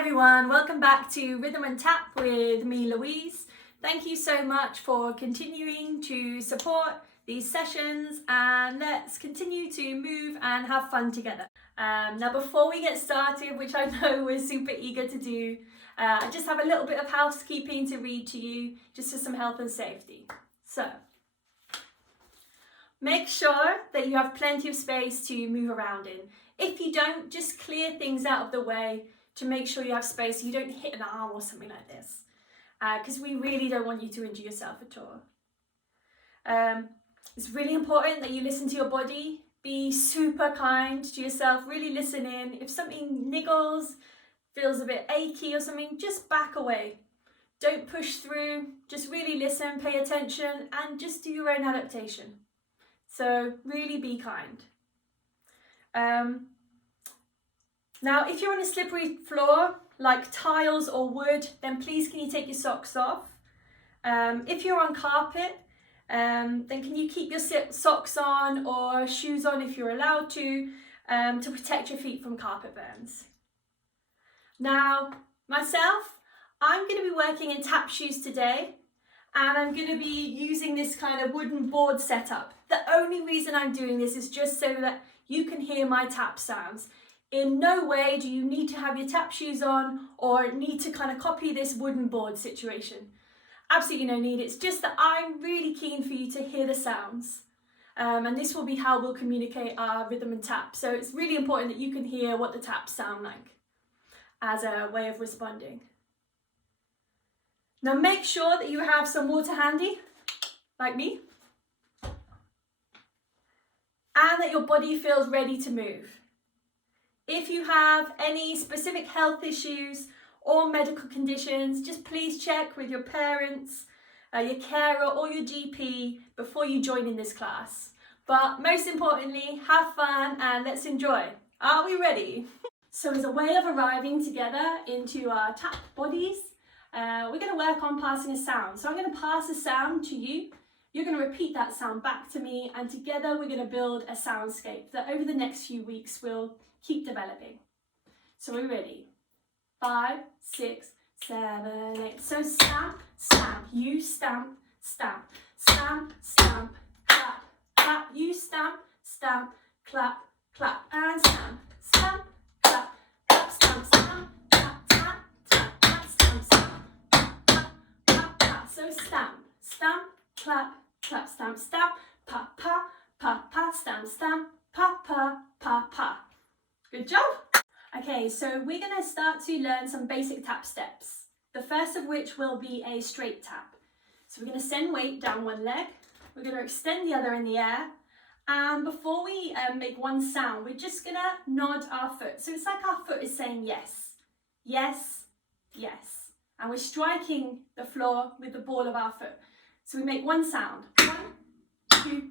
everyone, welcome back to Rhythm and Tap with me, Louise. Thank you so much for continuing to support these sessions, and let's continue to move and have fun together. Now before we get started, which I know we're super eager to do, I just have a little bit of housekeeping to read to you, just for some health and safety. So, make sure that you have plenty of space to move around in. If you don't, just clear things out of the way to make sure you have space so you don't hit an arm or something like this, because we really don't want you to injure yourself at all. It's really important that you listen to your body, be super kind to yourself, really listen in. If something niggles, feels a bit achy or something, just back away. Don't push through, just really listen, pay attention, and just do your own adaptation. So really be kind. Now, if you're on a slippery floor, like tiles or wood, then please can you take your socks off? If you're on carpet, then can you keep your socks on or shoes on if you're allowed to protect your feet from carpet burns. Now, myself, I'm going to be working in tap shoes today, and I'm going to be using this kind of wooden board setup. The only reason I'm doing this is just so that you can hear my tap sounds. In no way do you need to have your tap shoes on or need to kind of copy this wooden board situation. Absolutely no need. It's just that I'm really keen for you to hear the sounds. And this will be how we'll communicate our rhythm and tap. So it's really important that you can hear what the taps sound like as a way of responding. Now make sure that you have some water handy, like me, and that your body feels ready to move. If you have any specific health issues or medical conditions, just please check with your parents, your carer or your GP before you join in this class. But most importantly, have fun and let's enjoy. Are we ready? So as a way of arriving together into our tap bodies, we're going to work on passing a sound. So I'm going to pass a sound to you. You're going to repeat that sound back to me, and together we're going to build a soundscape that over the next few weeks we'll keep developing. So we're ready. 5, 6, 7, 8. So stamp, stamp. You stamp, stamp. Stamp, stamp, clap, clap. You stamp, stamp, clap, clap. And stamp, stamp, clap, clap, stamp, stamp, tap, tap, tap, tap, stamp, stamp, clap, clap, clap, clap. So stamp, stamp, clap, clap, stamp, stamp, pa, pa, pa, pa, stamp, stamp, pa, pa, pa, pa. Good job. Okay, so we're going to start to learn some basic tap steps. The first of which will be a straight tap. So we're going to send weight down one leg. We're going to extend the other in the air. And before we make one sound, we're just going to nod our foot. So it's like our foot is saying yes, yes, yes. And we're striking the floor with the ball of our foot. So we make one sound. 1, 2,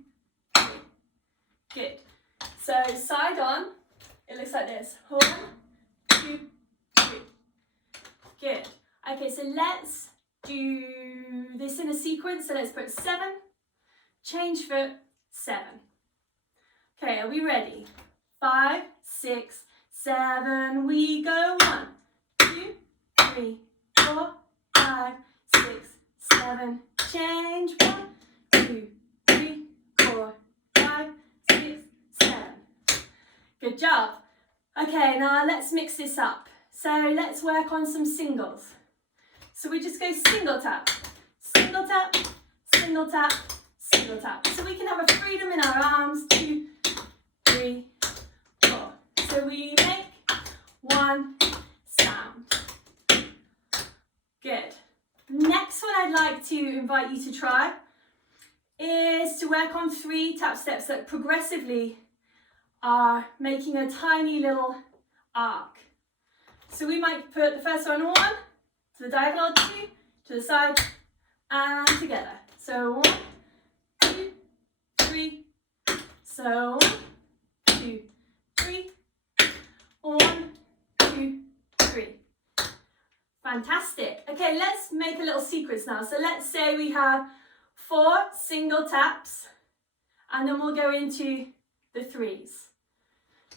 3. Good. So side on. It looks like this. 1, 2, 3. Good. Okay, so let's do this in a sequence. So let's put 7, change foot, 7. Okay, are we ready? 5, 6, 7. We go 1, 2, 3, 4, 5, 6, 7. Change 1, 2, 3, 4, 5, 6, 7. Good job. Okay, now let's mix this up. So let's work on some singles. So we just go single tap, single tap, single tap, single tap. So we can have a freedom in our arms. 2, 3, 4. So we make one sound. Good. Next one I'd like to invite you to try is to work on 3 tap steps that progressively are making a tiny little arc. So we might put the first one 1, to the diagonal, 2, to the side, and together. So 1, 2, 3. So 1, 2, 3. 1, 2, 3. Fantastic. Okay, let's make a little sequence now. So let's say we have 4 single taps, and then we'll go into the 3s.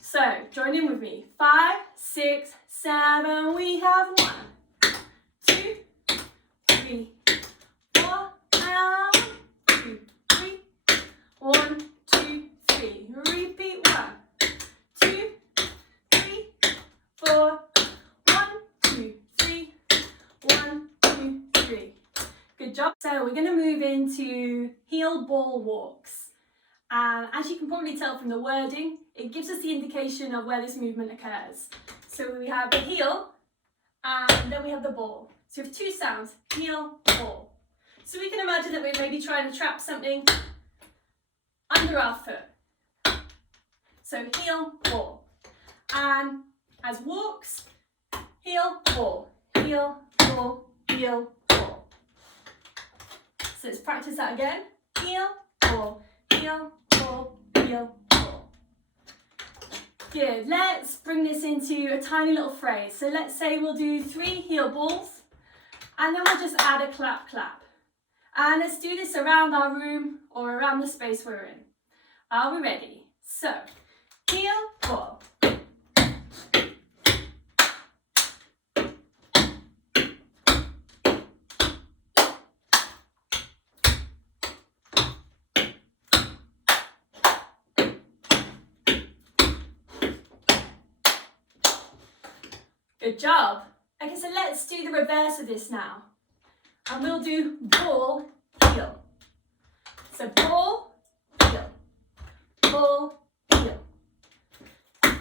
So join in with me. 5, 6, 7. We have 1, 2, 3, 4, and 2, 3. 1, 2, 3. Repeat. 1, 2, 3, 4. 1, 2, 3. 1, 2, 3. Good job. So we're going to move into heel ball walks. And as you can probably tell from the wording, it gives us the indication of where this movement occurs. So we have the heel, and then we have the ball. So we have two sounds, heel, ball. So we can imagine that we're maybe trying to trap something under our foot. So heel, ball. And as walks, heel, ball, heel, ball, heel, ball. So let's practice that again. Heel, ball, heel, ball, heel, ball. Good, let's bring this into a tiny little phrase. So let's say we'll do 3 heel balls, and then we'll just add a clap, clap. And let's do this around our room or around the space we're in. Are we ready? So, heel, ball. Good job. Okay, so let's do the reverse of this now. And we'll do ball, heel. So ball, heel. Ball, heel.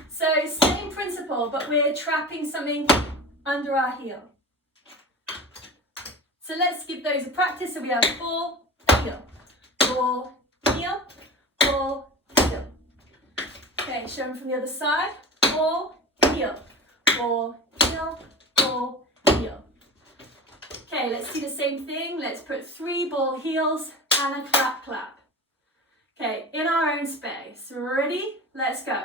So same principle, but we're trapping something under our heel. So let's give those a practice. So we have ball, heel. Ball, heel. Ball, heel. Okay, show them from the other side. Ball, heel. Ball, heel, ball, heel. Okay, let's do the same thing. Let's put 3 ball heels and a clap, clap. Okay, in our own space. Ready? Let's go.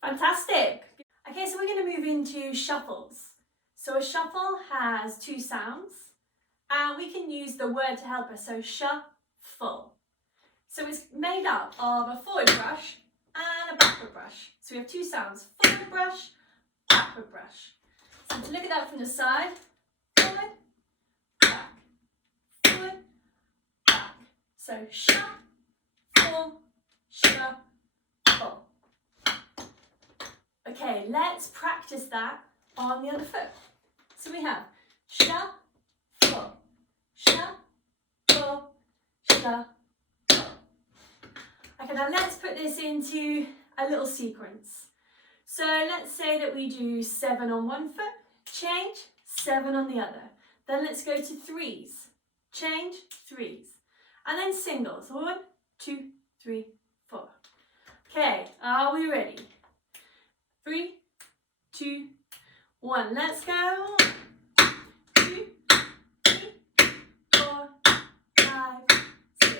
Fantastic. Okay, so we're going to move into shuffles. So a shuffle has 2 sounds, and we can use the word to help us. So shuffle. So it's made up of a forward brush and a backward brush. So we have 2 sounds, forward brush, backward brush. So to look at that from the side, forward, back, forward, back. So shuffle, shuffle. Okay, let's practice that on the other foot. So we have shuffle, shuffle, shuffle. Okay, now let's put this into a little sequence. So let's say that we do 7 on one foot, change, 7 on the other. Then let's go to 3s, change, 3s. And then singles, 1, 2, 3, 4. Okay, are we ready? 3, 2, 1. Let's go. 2, 3, 4, 5, 6,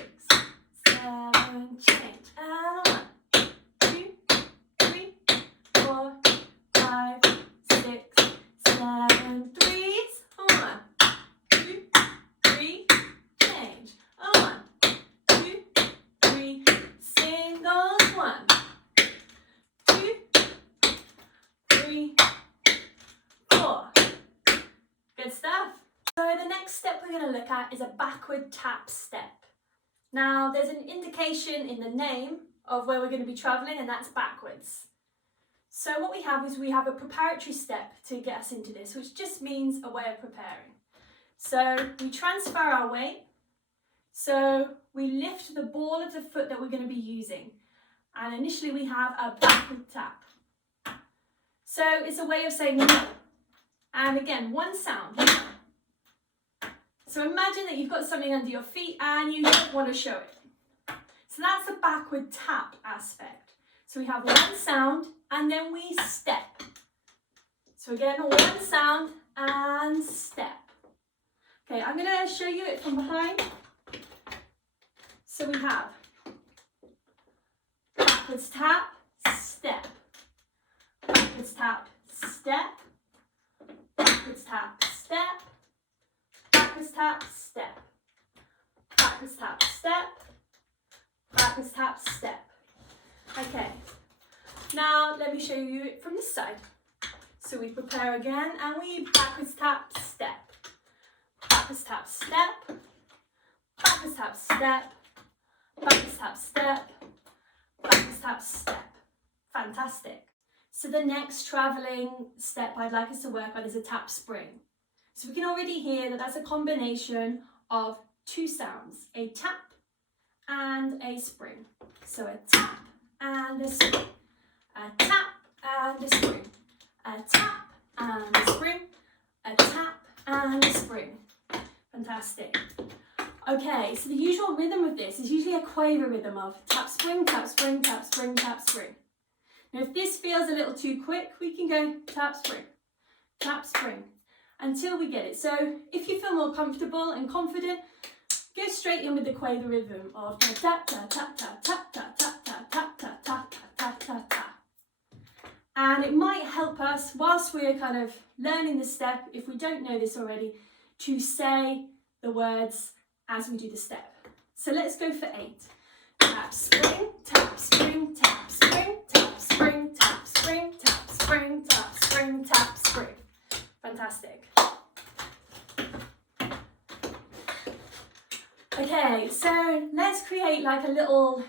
7. Change. And 1, 2, 3, 4, 5, 6, 7. 3s. 1, 2, 3. Change. 1, 2, 3. Singles. 1. 3, 4. Good stuff. So the next step we're going to look at is a backward tap step. Now there's an indication in the name of where we're going to be travelling, and that's backwards. So what we have is we have a preparatory step to get us into this, which just means a way of preparing. So we transfer our weight. So we lift the ball of the foot that we're going to be using. And initially we have a backward tap. So it's a way of saying no. And again, one sound. No. So imagine that you've got something under your feet and you don't want to show it. So that's the backward tap aspect. So we have one sound and then we step. So again, one sound and step. Okay, I'm going to show you it from behind. So we have backwards tap, step, backwards tap, step, backwards tap, step, backwards tap, step, backwards tap, step, backwards tap, step. Okay, now let me show you it from this side. So we prepare again and we backwards tap, step, backwards tap, step, backwards tap, step, backwards tap, step, backwards tap, step. Fantastic. So the next travelling step I'd like us to work on is a tap spring. So we can already hear that that's a combination of two sounds, a tap and a spring. So a tap and a spring, a tap and a spring, a tap and a spring, a tap and a spring. Fantastic. Okay, so the usual rhythm of this is usually a quaver rhythm of tap, spring, tap, spring, tap, spring, tap, spring. Now if this feels a little too quick, we can go tap, spring, until we get it. So if you feel more comfortable and confident, go straight in with the quaver rhythm of tap, tap, tap, tap, tap, tap, tap, tap, tap, tap, tap, tap, tap, tap. And it might help us, whilst we're kind of learning the step, if we don't know this already, to say the words as we do the step. So let's go for 8. Tap, spring, tap, spring, tap, spring, tap, spring, tap, spring, tap, spring, tap, spring, tap, spring. Fantastic. Okay, so let's create like a little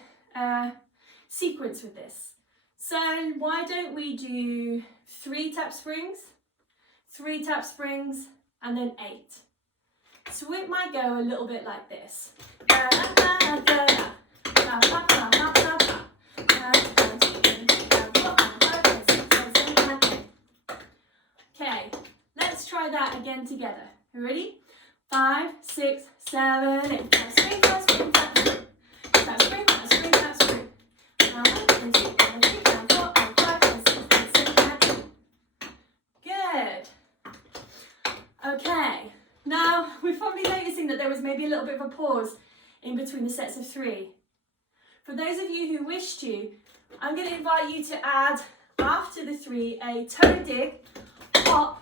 sequence with this. So why don't we do 3 tap springs, 3 tap springs, and then 8. So it might go a little bit like this. Okay, let's try that again together. Ready? 5, 6, 7, 8. Tap, spring, tap, spring, tap, spring. Tap, spring, tap, spring, tap, spring. 1, 2, 3, 4, 5, 6, 7, 8. Good. Okay. Now, we're probably noticing that there was maybe a little bit of a pause in between the sets of 3. For those of you who wish to, I'm going to invite you to add, after the 3, a toe dig, hop,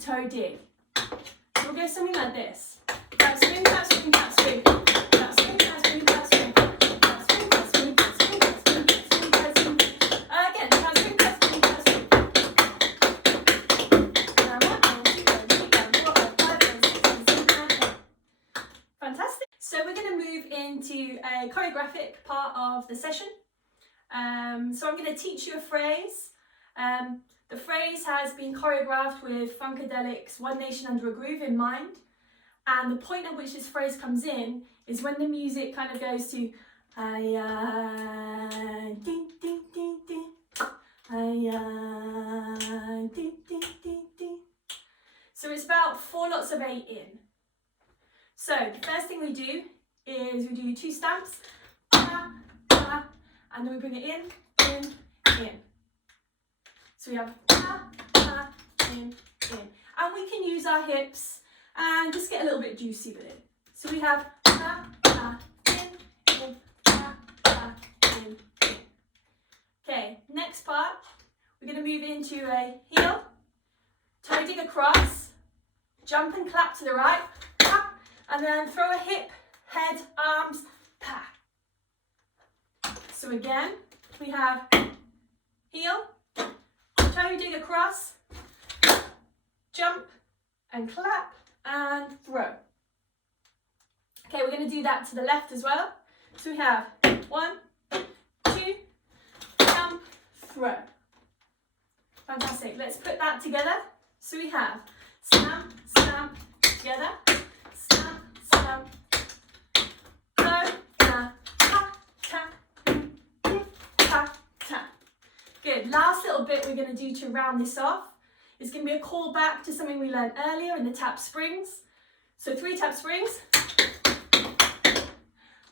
toe dig. So we'll go something like this. Tap, spring, tap, spring, tap, spring. Tap, spring, tap, spring, tap, spring. Tap, spring, tap, spring, tap, spring, tap, spring, tap, spring, tap, spring. Again, tap, spring, tap, spring, tap, spring. Fantastic. So we're going to move into a choreographic part of the session. So I'm going to teach you a phrase. The phrase has been choreographed with Funkadelic's One Nation Under a Groove in mind. And the point at which this phrase comes in is when the music kind of goes to ding, ding, ding, ding. Ding, ding, ding, ding. So it's about 4 lots of 8 in. So the first thing we do is we do 2 stamps, and then we bring it in. So we have in. And we can use our hips and just get a little bit juicy with it. So we have in. Okay, next part, we're going to move into a heel, toe dig across, jump and clap to the right, and then throw a hip, head, arms, pa. So again, we have heel, toe dig across, jump and clap and throw. Okay, we're going to do that to the left as well. So we have 1, 2, jump, throw. Fantastic. Let's put that together. So we have stamp, stamp, together, stamp, stamp, throw, ta, ta, ta, ta. Good. Last little bit we're going to do to round this off is going to be a call back to something we learned earlier in the tap springs. So 3 tap springs,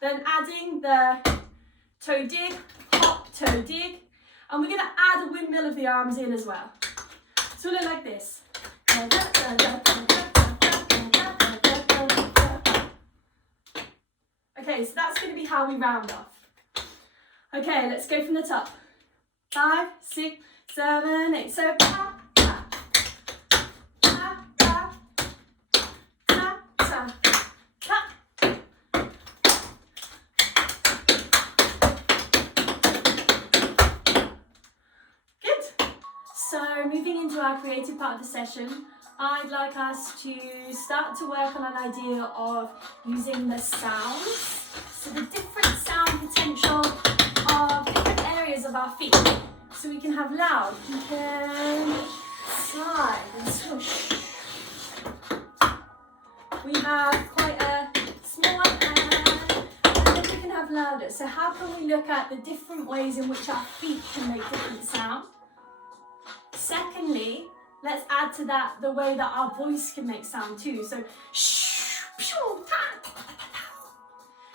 then adding the toe dig, hop, toe dig, and we're going to add a windmill of the arms in as well. So we'll look like this. Okay, so that's going to be how we round off. Okay, let's go from the top. 5, 6, 7, 8. So ta, ta, ta, ta, ta, ta, ta. Good. So moving into our creative part of the session, I'd like us to start to work on an idea of using the sounds. So the different sound potential of different areas of our feet. So we can have loud, we can slide and swoosh. We have quite a small one and then we can have louder. So how can we look at the different ways in which our feet can make different sound? Secondly, let's add to that the way that our voice can make sound too. So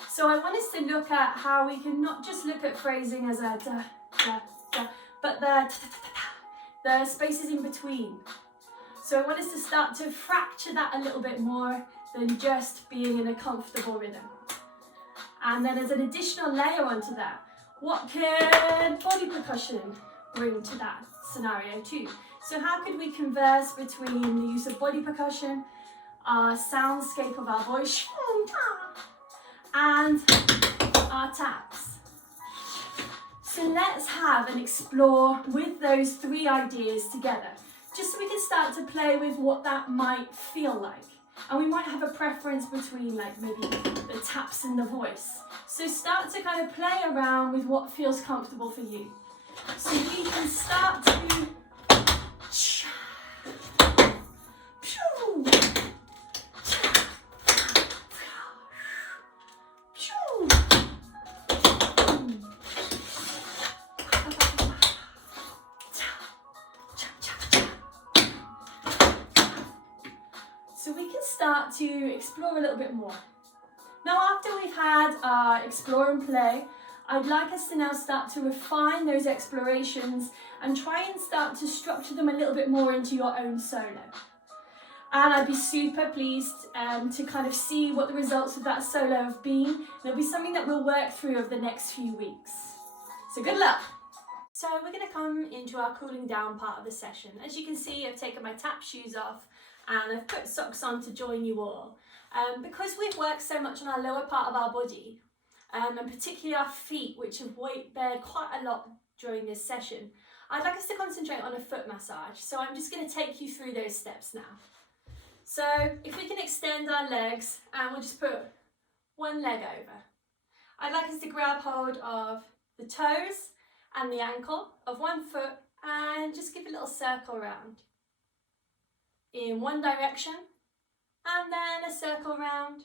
so I want us to look at how we can not just look at phrasing as a da, da, da, but the spaces in between. So I want us to start to fracture that a little bit more than just being in a comfortable rhythm. And then as an additional layer onto that, what can body percussion bring to that scenario too? So how could we converse between the use of body percussion, our soundscape of our voice, and our taps? So let's have and explore with those three ideas together, just so we can start to play with what that might feel like. And we might have a preference between like maybe the taps and the voice. So start to kind of play around with what feels comfortable for you. So we can start to start to explore a little bit more. Now after we've had our explore and play, I'd like us to now start to refine those explorations and try and start to structure them a little bit more into your own solo. And I'd be super pleased to kind of see what the results of that solo have been. It'll be something that we'll work through over the next few weeks. So good luck! So we're going to come into our cooling down part of the session. As you can see, I've taken my tap shoes off and I've put socks on to join you all. Because we've worked so much on our lower part of our body, and particularly our feet, which have weight bared quite a lot during this session, I'd like us to concentrate on a foot massage. So I'm just going to take you through those steps now. So if we can extend our legs and we'll just put one leg over. I'd like us to grab hold of the toes and the ankle of one foot and just give a little circle round in one direction and then a circle round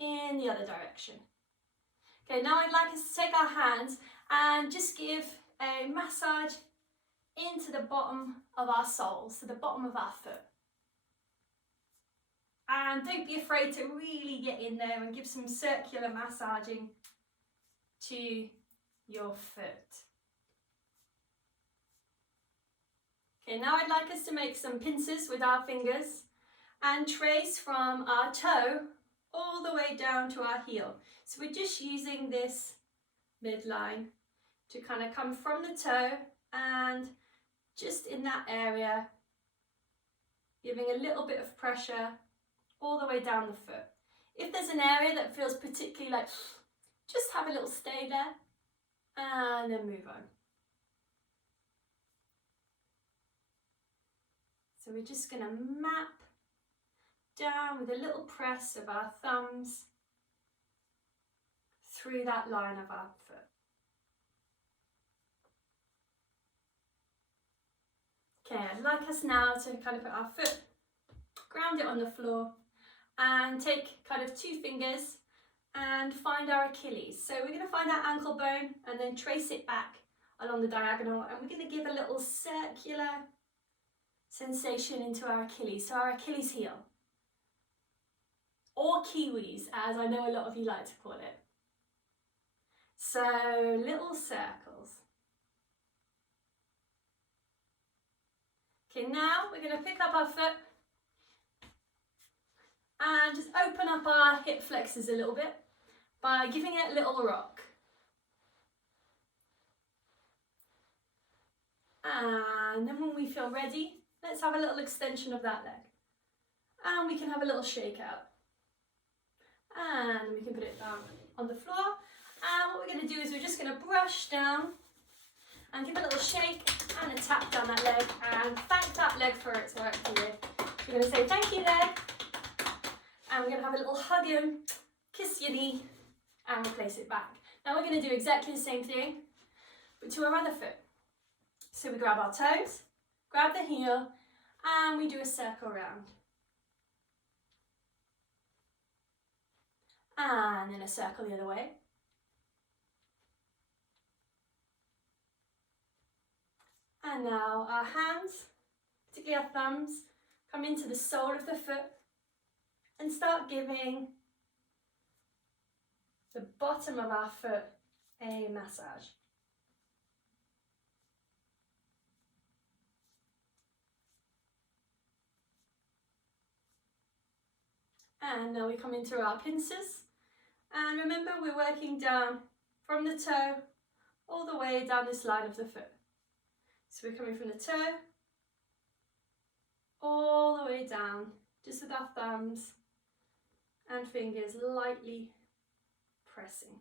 in the other direction. Okay, now I'd like us to take our hands and just give a massage into the bottom of our soles, so the bottom of our foot. And don't be afraid to really get in there and give some circular massaging to your foot. Okay, now I'd like us to make some pincers with our fingers and trace from our toe all the way down to our heel. So we're just using this midline to kind of come from the toe and just in that area, giving a little bit of pressure all the way down the foot. If there's an area that feels particularly like, just have a little stay there and then move on. So we're just going to map down with a little press of our thumbs through that line of our foot. Okay, I'd like us now to kind of put our foot, ground it on the floor and take kind of two fingers and find our Achilles. So we're going to find our ankle bone and then trace it back along the diagonal, and we're going to give a little circular sensation into our Achilles, so our Achilles heel, or kiwis as I know a lot of you like to call it. So little circles. Okay, now we're going to pick up our foot and just open up our hip flexors a little bit by giving it a little rock. And then when we feel ready, let's have a little extension of that leg. And we can have a little shake out. And we can put it down on the floor. And what we're going to do is we're just going to brush down and give a little shake and a tap down that leg and thank that leg for its work for you. You're going to say thank you leg, and we're going to have a little hug him, kiss your knee and replace it back. Now we're going to do exactly the same thing but to our other foot. So we grab our toes, grab the heel and we do a circle round. And then a circle the other way. And now our hands, particularly our thumbs, come into the sole of the foot and start giving the bottom of our foot a massage. And now we come into our pincers. And remember, we're working down from the toe all the way down this line of the foot. So we're coming from the toe all the way down, just with our thumbs and fingers lightly pressing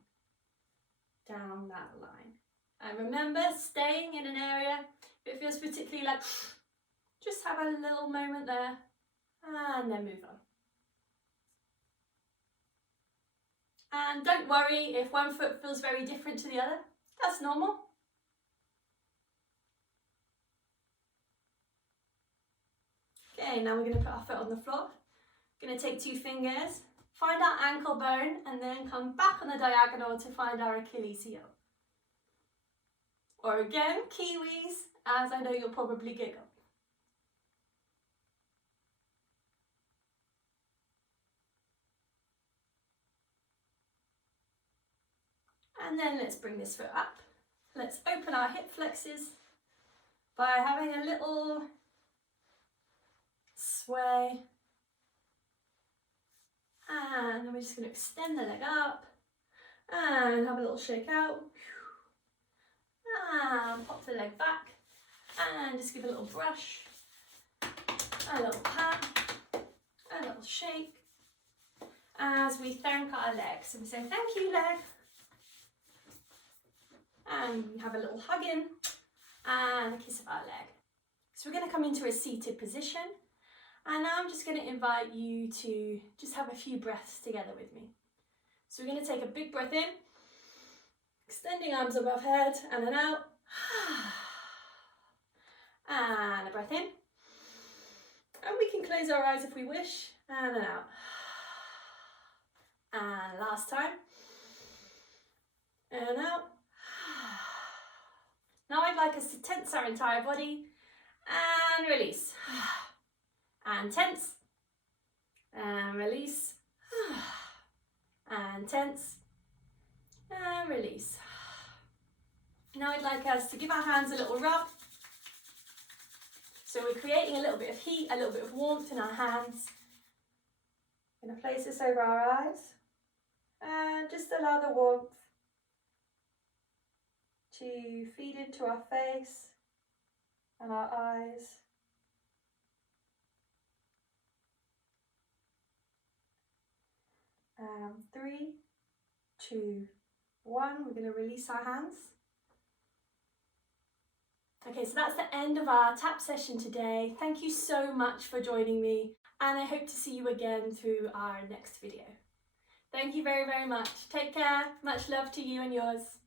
down that line. And remember, staying in an area, if it feels particularly like, just have a little moment there and then move on. And don't worry if one foot feels very different to the other, that's normal. Okay, now we're going to put our foot on the floor. We're going to take 2 fingers, find our ankle bone and then come back on the diagonal to find our Achilles heel. Or again, Kiwis, as I know you'll probably giggle. And then let's bring this foot up. Let's open our hip flexors by having a little sway. And then we're just going to extend the leg up and have a little shake out. And pop the leg back and just give a little brush, a little pat, a little shake as we thank our legs. So we say thank you leg. And we have a little hug in and a kiss of our leg. So we're going to come into a seated position, and now I'm just going to invite you to just have a few breaths together with me. So we're going to take a big breath in, extending arms above head and then out, and a breath in, and we can close our eyes if we wish, and then out, and last time, and out. Now I'd like us to tense our entire body and release. And tense. And release. And tense. And release. Now I'd like us to give our hands a little rub. So we're creating a little bit of heat, a little bit of warmth in our hands. I'm going to place this over our eyes. And just allow the warmth to feed into our face and our eyes. And 3, 2, 1, we're going to release our hands. Okay, so that's the end of our tap session today. Thank you so much for joining me, and I hope to see you again through our next video. Thank you very, very much. Take care. Much love to you and yours.